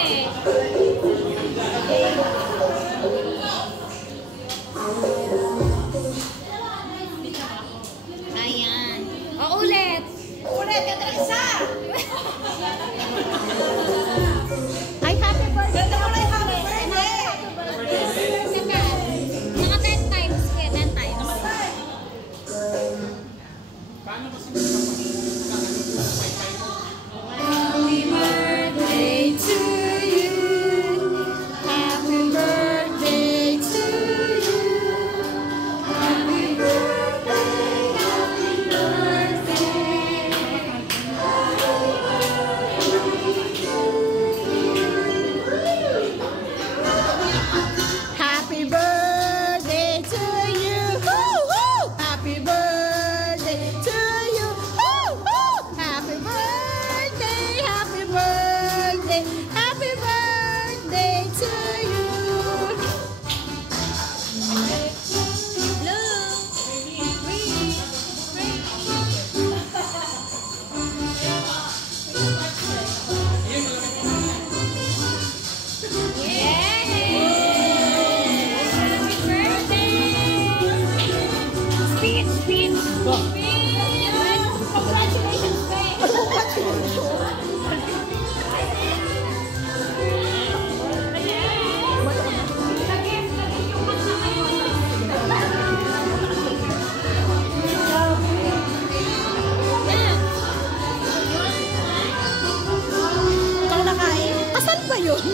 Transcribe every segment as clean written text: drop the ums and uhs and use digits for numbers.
eh. Ayan. O, ulit. Ulit, yung isa. Ay, happy birthday. Ganda mo na yung happy birthday. Saka, mga 10 times. Kaya 10 times. Paano ba Happy birthday to you. Happy birthday to you. Happy birthday, happy birthday. Happy birthday to you. Woo, woo. Happy birthday to you. Woo, woo. Happy birthday, happy birthday, happy birthday to you. Asan ba yun?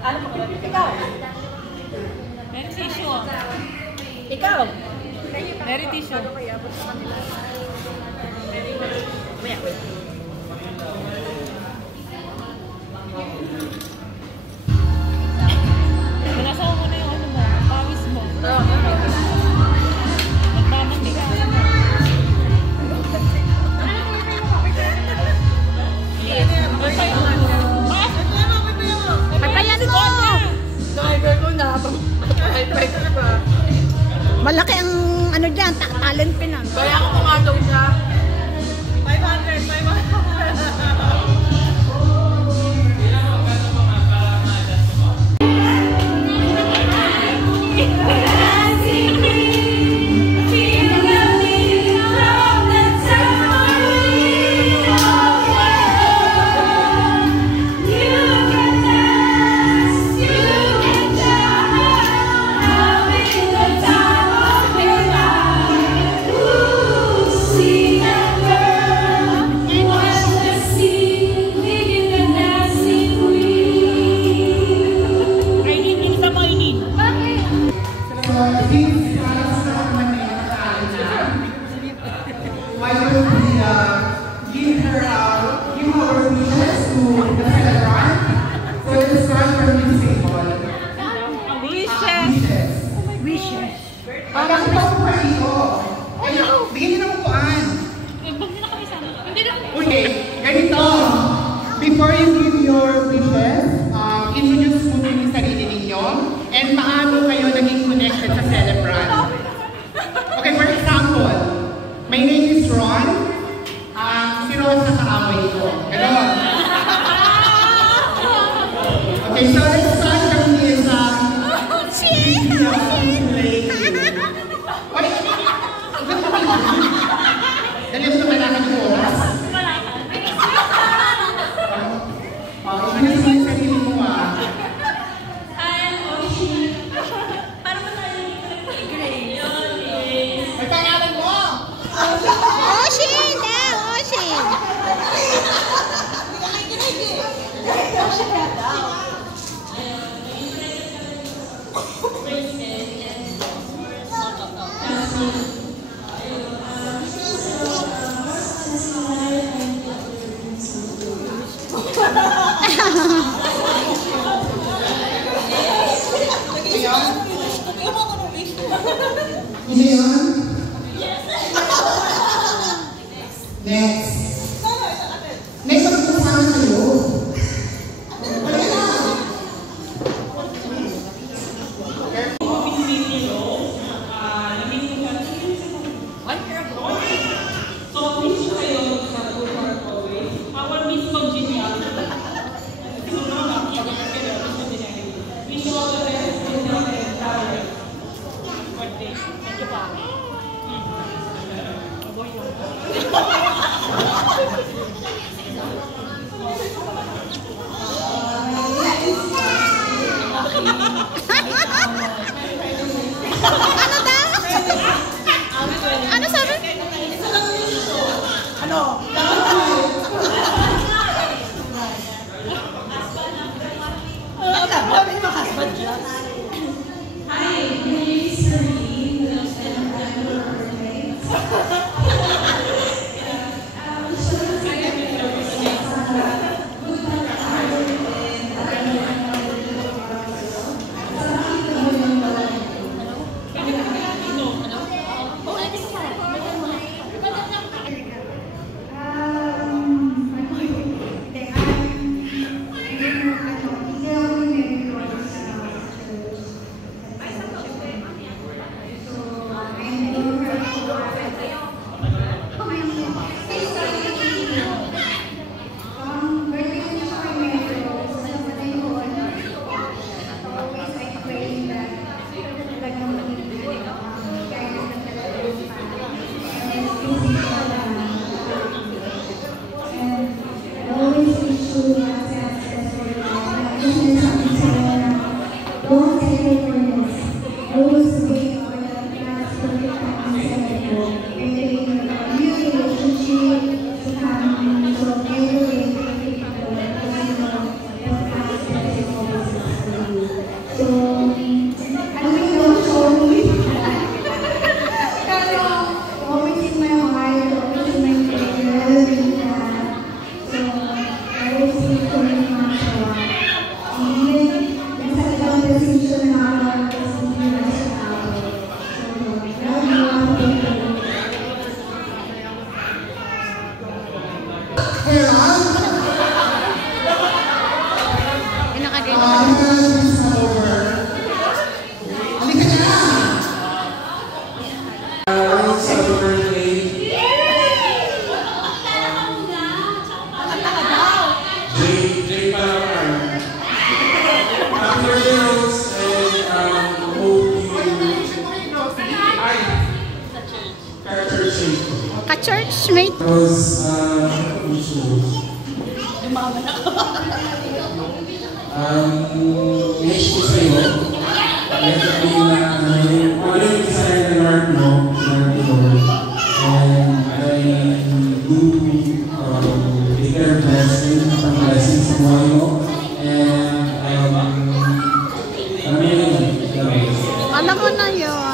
Ano pa ba? Ikaw. Meron tissue. Ikaw. Meron tissue. Pinasawa mo na yung ano mo, pawis mo. Nagmamanti ka. Pagpayan mo! Driver ko na. Malaki ang ano dyan, talent pinang. Kaya ako pumatong siya. 500, 500. Why don't we give our wishes to the celebrant for the start from this table? Wishes. Parang ito po kayo. Bigyan niyo ng upuan. Okay, ganito. Before you give your wishes, introduce mo yung sarili ninyo and paano kayo naging connected sa celebrant. Okay, for example, my name is Ron. Si Ron sa kaaway ko. Ganon. Okay, so let's start from this. Dali mo naman natin yung oras. Introduce mo yung sarili mo May pangalan mo! Oshin! Oshin! Herald, Pinaka-ganyan. please come over. Halika na! Sa birthday, Jay Palakar. Happy birthday, Rose, and hope you ka-church mate. Ka-church mate. Rose, wish ko sa'yo, let it be na ano yung desire ng heart mo, ng Lord. And I do declare blessing sa buhay mo. And Alam mo na yun.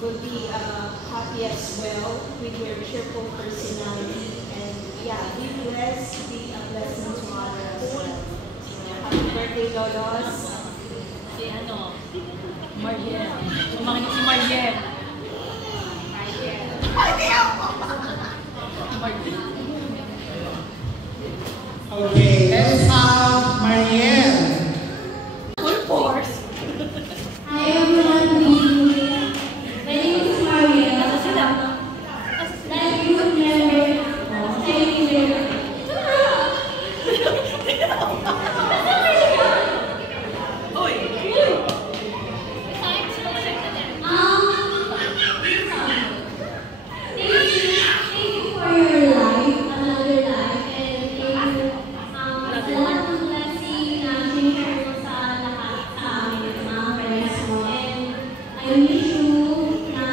Will be happy as well with your cheerful personality, and yeah, be blessed, be a blessing to others as well. Happy birthday, Lolos. Si Mariel. Sumakit si Mariel. Okay, let's have Mariel. Full force. Hi everyone, my name is Maria. Like you would never stay here. Thank you for your life, another life, and thank you lahat ng blessing na sinishare mo sa lahat sa amin, mga friends mo. And I wish you na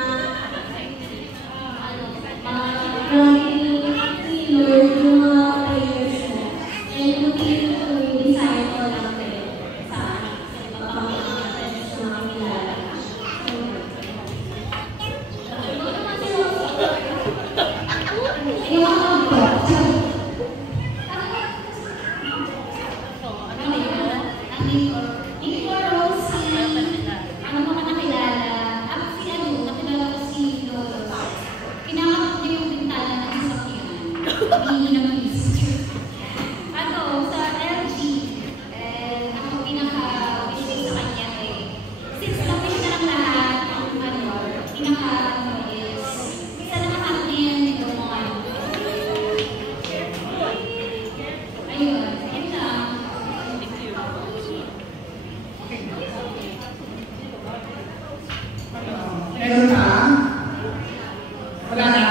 si Lord yung mga prayers mo. And continue to disciple natin sa iba pang mga friends na kilala. Meron ka? Wala na?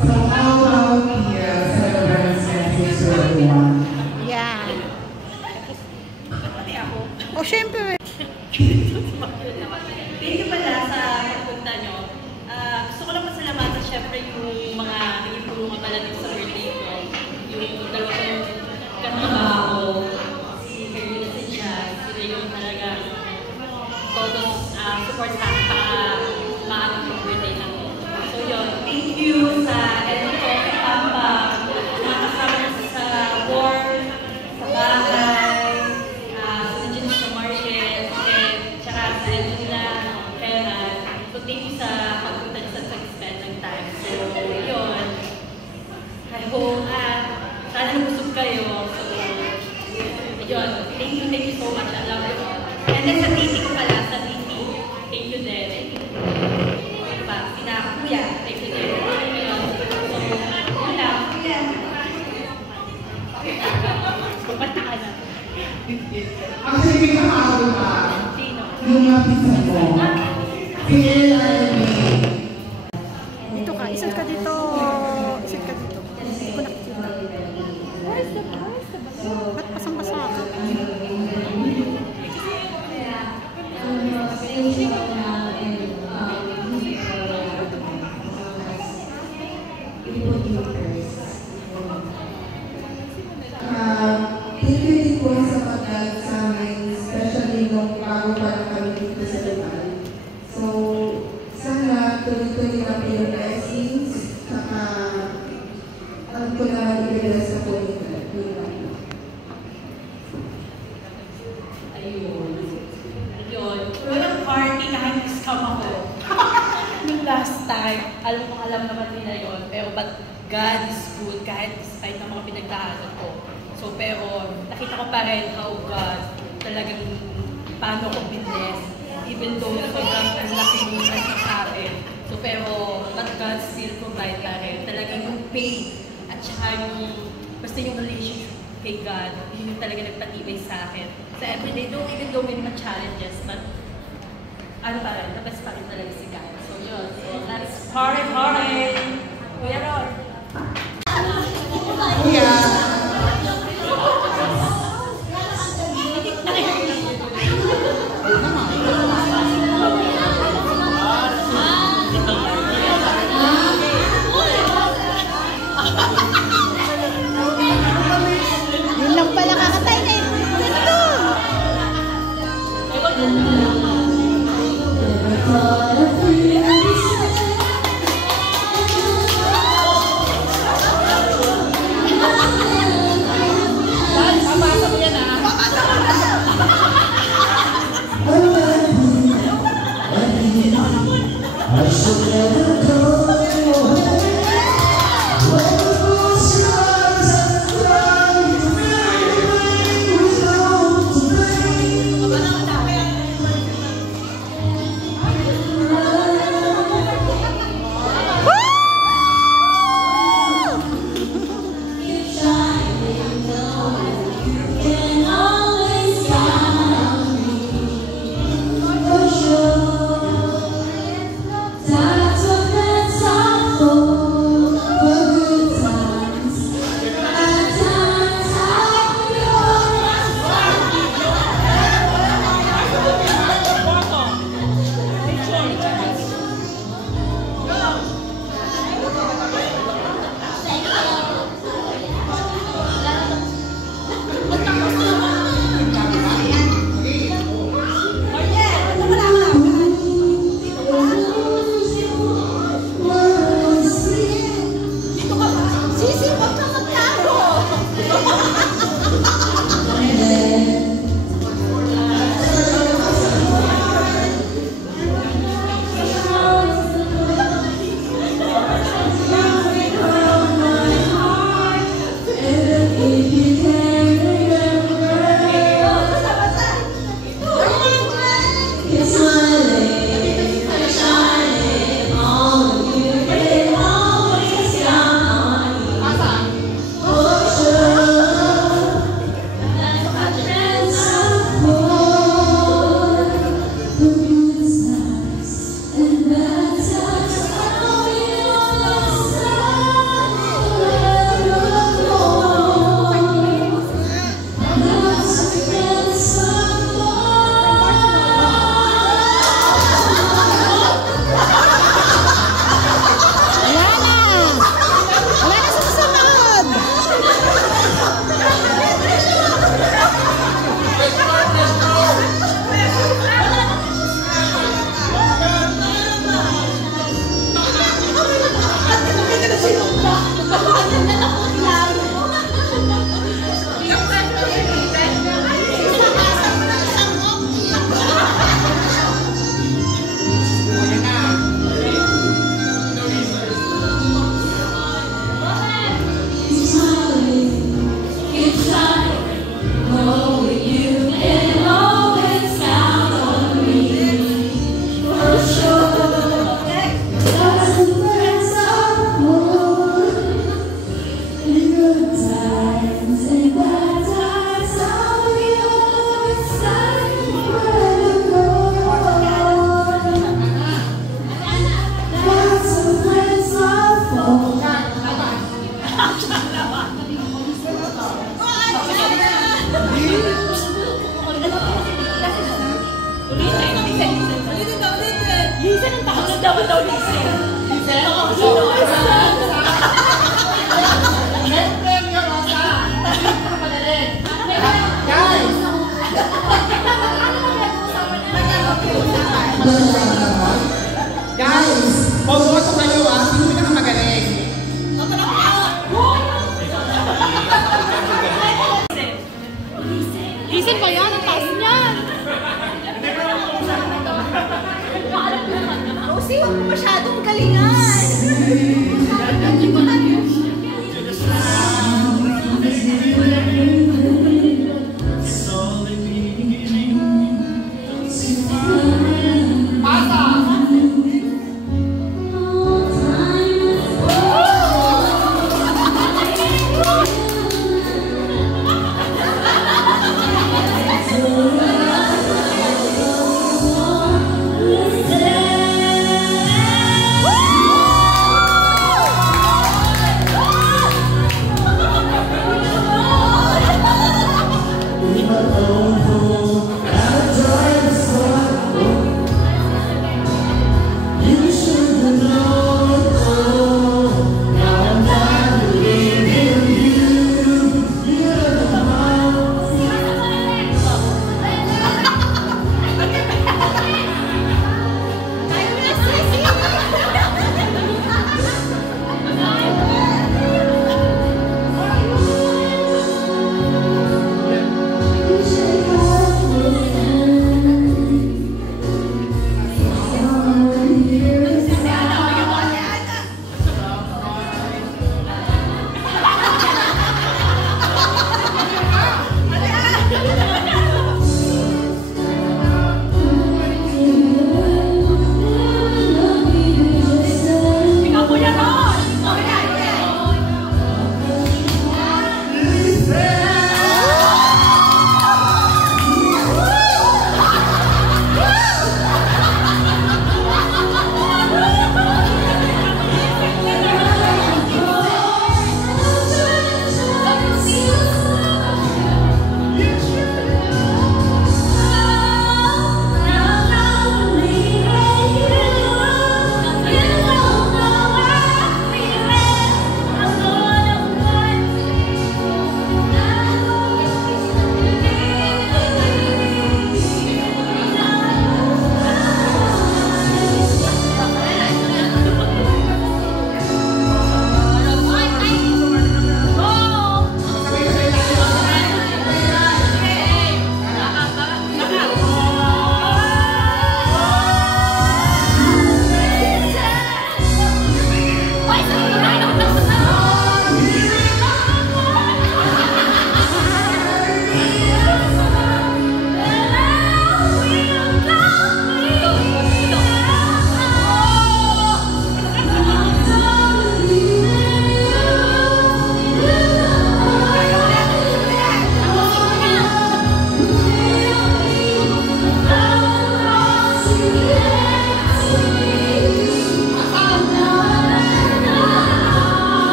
So how about the celebrants and things to everyone? Yeah. O, syempre. Thank you pala sa pagpunta nyo. Gusto ko lang pasalamatan syempre yung mga naging tulungan pala dito sa birthday ko. Yung dalawang katrabaho, si Carolina Sanchez, sila yung talaga todos support sa akin para maamit yung birthday namin. So yun, thank you sa Edmonton, sa Tampa, mga kasama na sa work, sa bahay, nandiyan sa Mariel, and tsaka sa Angela, Kevin. So thank you sa pagpunta sa pag-spend ng time. So yun, I hope sana nabusog kayo. So yun, thank you so much. I love you all. And then sa titi ko pala, sa titi. time, alam naman nila yun, pero but God is good kahit despite ng mga pinagdaanan ko. So, pero nakita ko pa rin how God talagang paano ko biness, even though sobrang ang laki ng sa akin. So, pero but God still provide pa rin. Talagang yung faith at saka yung basta yung relationship kay God, yun yung talaga nagpatibay sa akin. Sa everyday, even though may mga challenges, but ano pa rin, the best pa rin talaga si God. So, yun. So, that's party! Kuya Ron! Kuya! Yun lang pala kakatay na yun. I should never go away. Listen ang tawag na daw listen. Listen? Guys, pag-voto kayo sino pinakamagaling? Listen pa yan, ang taas niyan. Rosie, huwag mo masyadong galingan.